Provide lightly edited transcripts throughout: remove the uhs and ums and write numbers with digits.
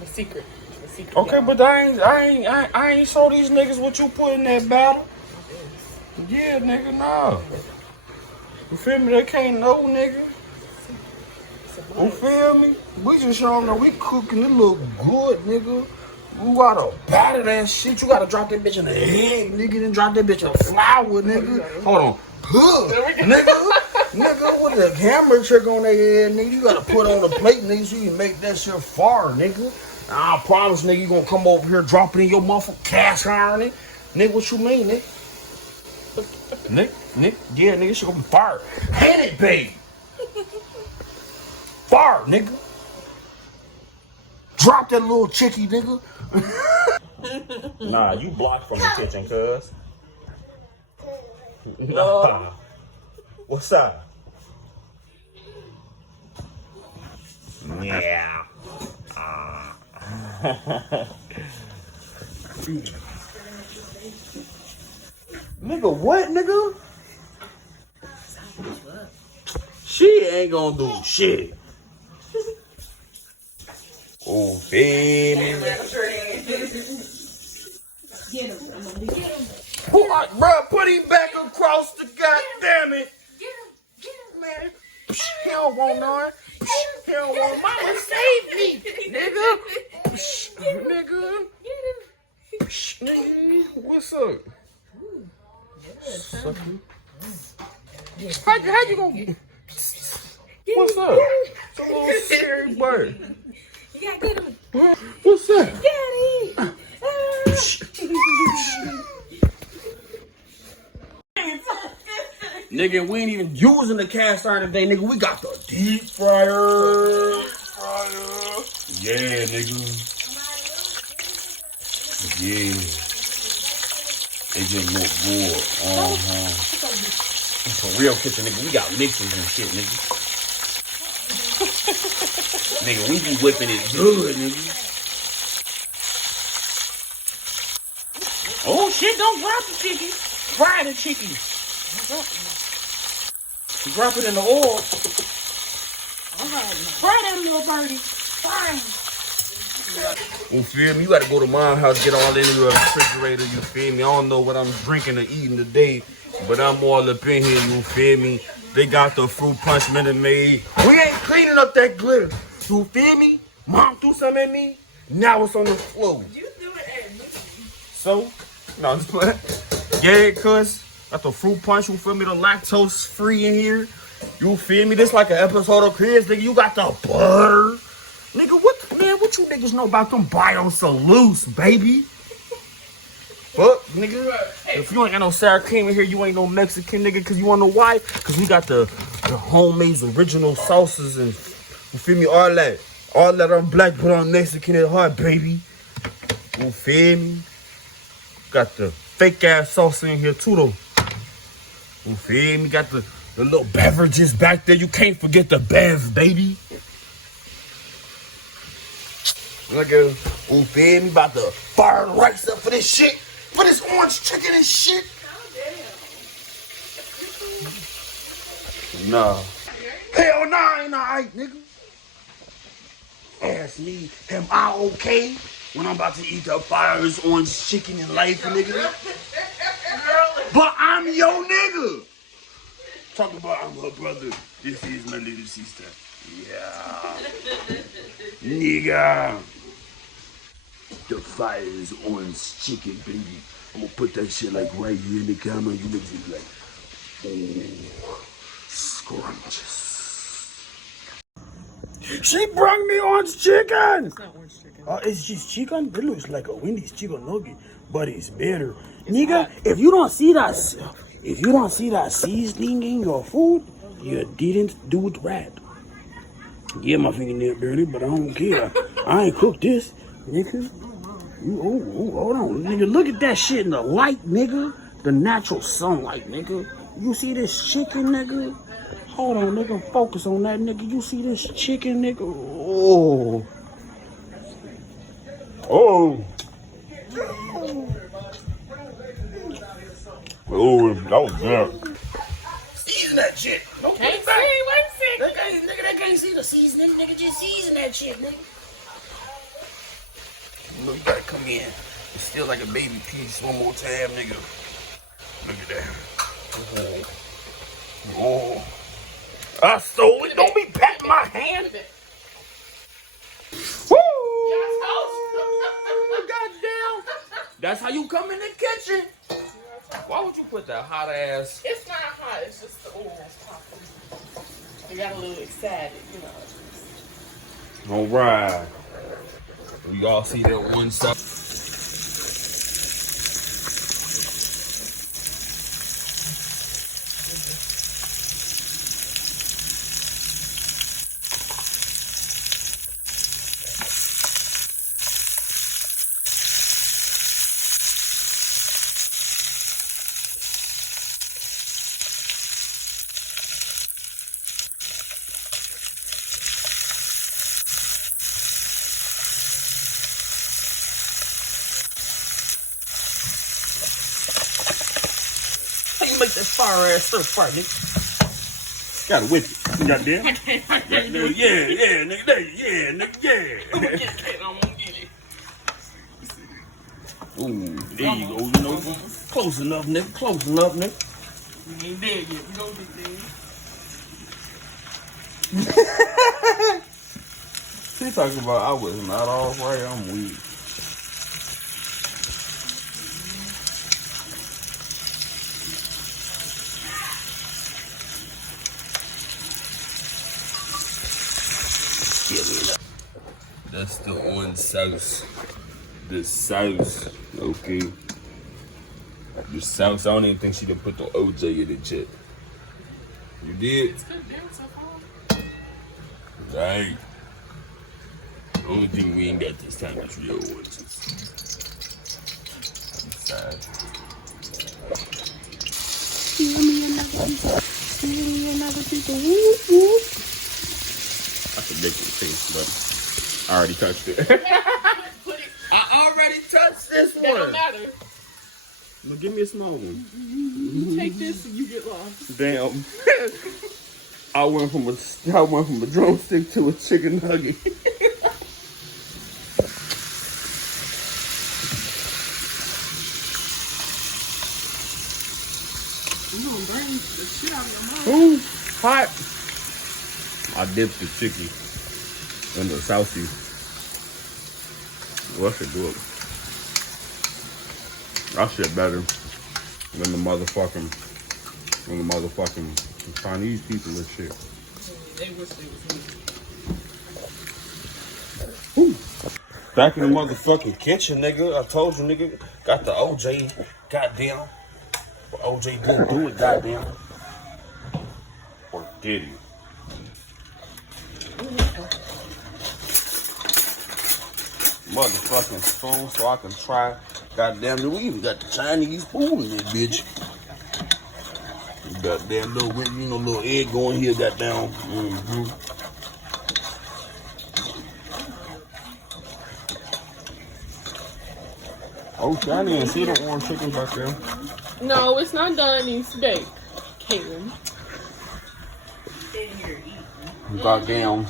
The secret. Okay, but I ain't show these niggas what you put in that battle. Yeah, nigga, nah. You feel me? They can't know, nigga. You feel me? We just show them that we cooking. It look good, nigga. You gotta batter that shit. You gotta drop that bitch in the egg, nigga. Then drop that bitch in flour, nigga. Hold on. Nigga, with the camera trick on their head, nigga. You gotta put on the plate, nigga, so you can make that shit fire, nigga. I promise, nigga, you gonna come over here, drop it in your motherfucking cast iron, nigga. Nigga, what you mean, nigga? Nick, yeah, nigga, shit gonna be fire. Hand it, babe. Fire, nigga. Drop that little chickie, nigga. Nah, you blocked from the kitchen, cuz. Nah. What's up? Yeah. Nigga, what, nigga? She ain't gonna do shit. Oh, baby. Bro, put him back across the goddamn it. Man, he don't want none. He don't want mama save me, nigga. Nigga. Nigga, what's up? How you gonna? What's up? Some little scary bird. You gotta get him. What's up? Daddy. Nigga, we ain't even using the cast iron today, nigga. We got the deep fryer. Yeah, nigga. Yeah. They just look good. For real kitchen, nigga. We got mixers and shit, nigga. Nigga, we be whipping it good, nigga. Oh shit, don't drop the chicken. Fry the chicken. You drop it in the oil. Fry that little birdie. Fry. You feel me? You gotta go to my house, get all in your refrigerator, you feel me? I don't know what I'm drinking or eating today, but I'm all up in here, you feel me? They got the fruit punch Minute Maid. We ain't cleaning up that glitter. You feel me? Mom threw something at me. Now it's on the floor. You do it at me. So, no, I'm just playing. Yeah, cuz. Got the fruit punch, you feel me? The lactose free in here. You feel me? This like an episode of Chris, nigga. You got the butter. Nigga, what you niggas know about them Bios Salutes, baby? Fuck, nigga. If you ain't got no sour cream in here, you ain't no Mexican, nigga. Cause you wanna know why? Cause we got the homemade original sauces and, you feel me? All that on black, but on Mexican at heart, baby. You feel me? Got the fake ass sauce in here too, though. You feel me? Got the little beverages back there. You can't forget the bev, baby. Look at him. You feel me? About to fire the rice up for this shit. For this orange chicken and shit. Nah. Hell nah, I ain't alright, nigga. Ask me, am I okay when I'm about to eat the finest orange chicken in life, nigga? But I'm your nigga. Talk about I'm her brother. This is my little sister. Yeah. Nigga. The finest orange chicken, baby. I'm gonna put that shit like right here in the camera. You niggas be like, oh, scrumptious. She brought me orange chicken. It's not orange chicken. It's just chicken. It looks like a Wendy's chicken nugget, but it's better. Nigga, if you don't see that seasoning in your food, you didn't do it right. Yeah, my fingernail dirty, but I don't care. I ain't cooked this, nigga. Hold on, nigga. Look at that shit in the light, nigga. The natural sunlight, nigga. You see this chicken, nigga? Hold on, nigga. Focus on that, nigga. You see this chicken, nigga? Oh. Oh, that was good. Season that shit. No, put it back. They can't see the seasoning. Nigga, just season that shit, nigga. You know you gotta come in. It's still like a baby piece. One more time, nigga. Look at that. Oh. I stole it. Don't be patting my hand. Woo! Goddamn. That's how you come in the kitchen. Why would you put that hot ass? It's not hot. It's just the oil is popping. You got a little excited, you know. All right. We all see that one side. How you make that fire ass stir fry, nigga? Gotta whip it. Goddamn. Yeah, nigga. Yeah, nigga. Yeah. I'm gonna get it. Ooh, there you go. You know, close enough, nigga. Close enough, nigga. We ain't there yet. We gonna get there. She talking about I was not all right. I'm weak. That's the orange sauce. The sauce, okay. The sauce. I don't even think she done put the OJ in it yet. You did? It's good there so far. Right. The only thing we ain't got this time is real oranges. Inside. I can make it taste, but I already touched it. I already touched this one. That don't matter. Well, give me a small one. You take this and you get lost. Damn. I went from a drumstick to a chicken nugget. You gonna burn the shit out of your mouth. Ooh, hot. I dipped the chicken in the saucy. Well, I should do it. That shit better than the motherfucking Chinese people and shit. They wish they was me. Ooh. Back in the motherfucking kitchen, nigga. I told you, nigga. Got the OJ. Goddamn. But OJ didn't do it, goddamn. Or did he? Motherfucking spoon so I can try. Goddamn, we even got the Chinese spoon in this bitch. Goddamn little, little egg going here, goddamn. Oh, shit, I didn't even see the orange chicken back there. No, it's not done. It needs to bake. Caitlin. Goddamn.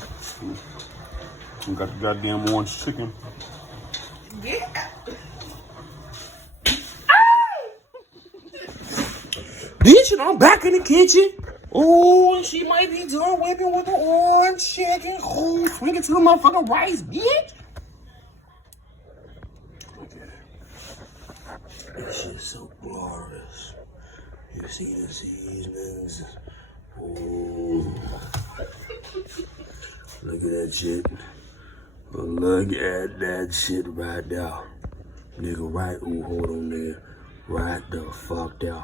We got the goddamn orange chicken. Yeah. Bitch, and I'm back in the kitchen. Oh, she might be done whipping with the orange chicken. Oh, swing it to the motherfucking rice, bitch. Look at it. This shit's so glorious. You see the seasonings. Oh. Look at that shit. Look at that shit right there. Nigga, right, ooh, hold on there. Right the fuck there.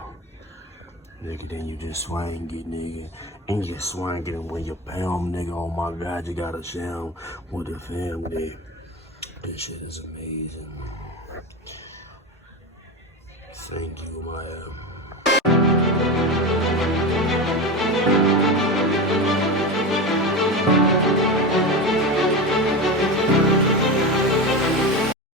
Nigga, then you just swing it, nigga. And you swing it, and when you pound, nigga, oh my God, you gotta share 'em with the family. This shit is amazing. Thank you, my